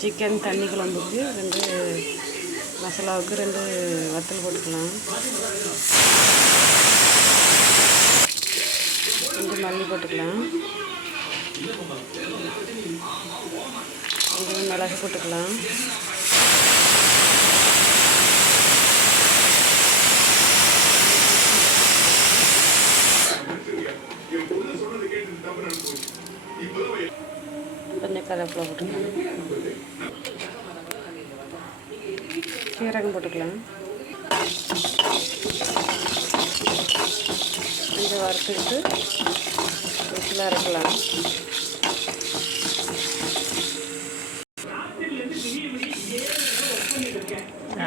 Chicken தண்ணி குழம்புக்கு 2 மசாலாவுக்கு 2 வத்தல் போட்டுக்கலாம். 2 மல்லி போட்டுக்கலாம். 2 மிளகு போட்டுக்கலாம். கொஞ்சம் கருவேப்பிலை போட்டுக்கலாம். சீரகம் போட்டுக்கலாம். கொஞ்சம் வறுத்துக்கிட்டு மிக்ஸியில் அரைக்கலாம்.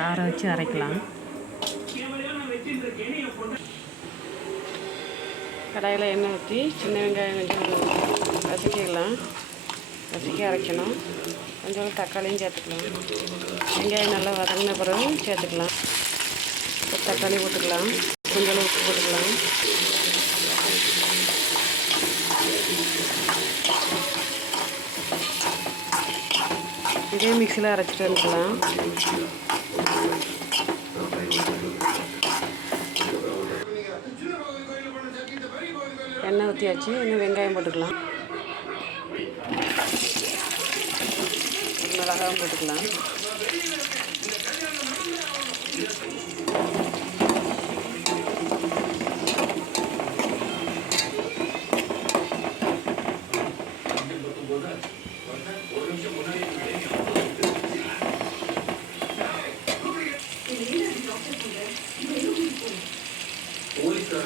ஆற வச்சு அரைக்கலாம். கடாயில் எண்ணெய் ஊற்றி சின்ன வெங்காயம் கொஞ்சம் வதக்கிக்கலாம். வதக்கி அரைக்கணும். கொஞ்சம் தக்காளியும் சேர்த்துக்கலாம். வெங்காயம் நல்லா வதங்கின பிறகு சேர்த்துக்கலாம். தக்காளி போட்டுக்கலாம். கொஞ்சம் உப்பு போட்டுக்கலாம். இதே மிக்ஸியில் அரைச்சிட்டு வந்துக்கலாம். எண்ணெய் ஊற்றியாச்சு. இன்னும் வெங்காயம் போட்டுக்கலாம். மிளகாயும் போட்டுக்கலாம்.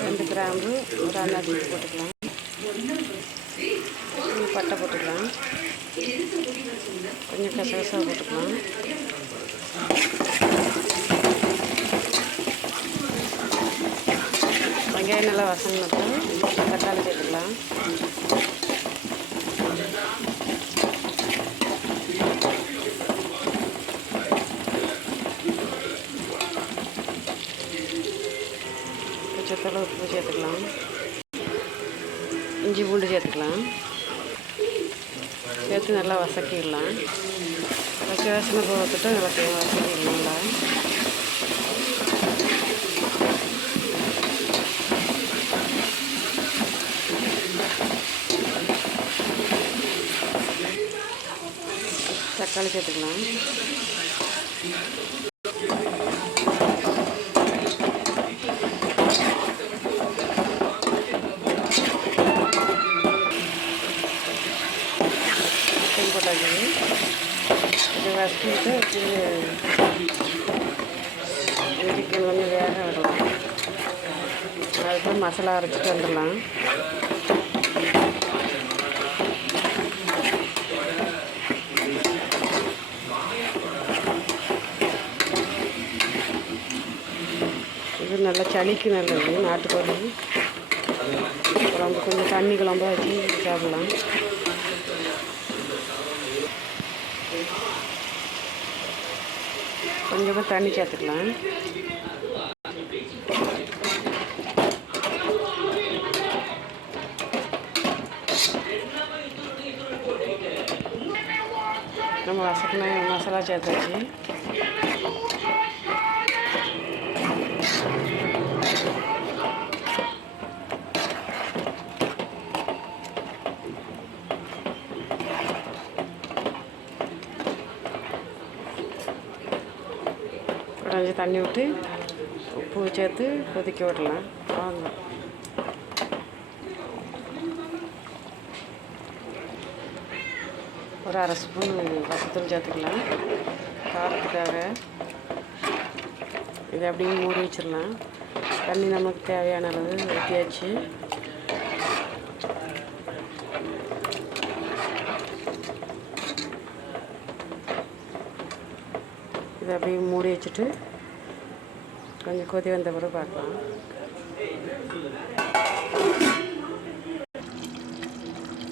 ரெண்டு கிராம்பு ஒரு அன்னாசி போட்டுக்கலாம். பட்டை போட்டுக்கலாம். கொஞ்சம் கசகசா போட்டுக்கலாம். வெங்காயம் நல்லா வசங்கினப்போ தக்காளி சேர்த்துக்கலாம். கொஞ்சத்தோட உப்பு சேர்த்துக்கலாம். இஞ்சி பூண்டு சேர்த்துக்கலாம். சேர்த்து நல்லா வசக்கிடலாம். வாசனை போகத்துட்டு நல்லா வசக்கிடலாம். தக்காளி சேர்த்துக்கலாம். போட்டாச்சு. இதை வசக்கிட்டு சிக்கன் கொஞ்சம் வேக விடலாம். அதுக்கப்புறம் மசாலா அரைச்சிட்டு வந்துடலாம். இது நல்லா சளிக்கு நல்லது. நாட்டுக்கோழி குழம்பு கொஞ்சம் தண்ணி குழம்பா வச்சு சாப்பிடலாம். கொஞ்சமாக தண்ணி சேர்த்துக்கலாம். நம்ம வசக்கின மசாலா சேர்த்தாச்சு. கொஞ்சம் தண்ணி விட்டு உப்பு சேர்த்து கொதிக்க விடலாம். வாங்க, ஒரு அரை ஸ்பூன் வத்தல் சேர்த்துக்கலாம் காரத்துக்காக. இதை அப்படியே மூடி வச்சிடலாம். தண்ணி நமக்கு தேவையான அளவு ஊற்றியாச்சு. இதை அப்படியே மூடி வச்சுட்டு கொஞ்சம் கொதி வந்த பிறகு பார்க்கலாம்.